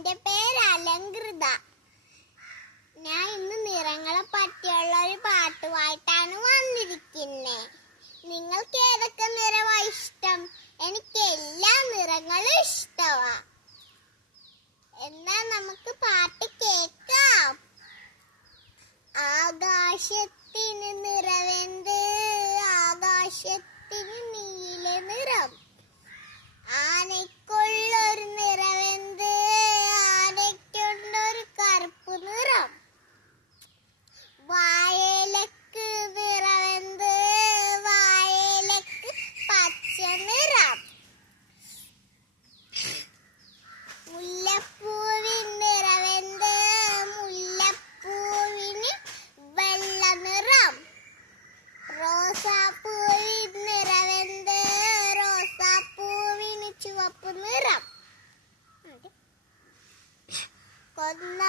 എന്റെ പേര് അലങ്കൃത. ഞാൻ ഇന്ന് നിറങ്ങളെ പറ്റിയുള്ള ഒരു പാട്ടുമായിട്ടാണ് വന്നിരിക്കുന്നത്. നിങ്ങൾക്ക് ഏതൊക്കെ നിറമാ ഇഷ്ടം? എനിക്ക് എല്ലാ നിറങ്ങളും ഇഷ്ടമാ. എന്നാ നമുക്ക് പാട്ട് കേൾക്കാം. ആകാശത്തിന് നിറവെന്ത്, ആകാശത്തിന് നീല നിറം. ആനയ്ക്കുള്ളൊരു നിറവെന്ത്, ആനയ്ക്കുള്ളൊരു കറുപ്പ് നിറം. വാഴയിലക്ക് നിറവെന്ത്, വാഴയിലക്ക് പച്ച നിറം. മുല്ലപ്പൂവിൻ നിറവെന്ത്, മുല്ലപ്പൂവിന് വെള്ള നിറം. റോസാപ്പൂവിൻ നിറവെന്ത്, റോസാപ്പൂവിന് ചുവപ്പ് നിറം. കൊന്ന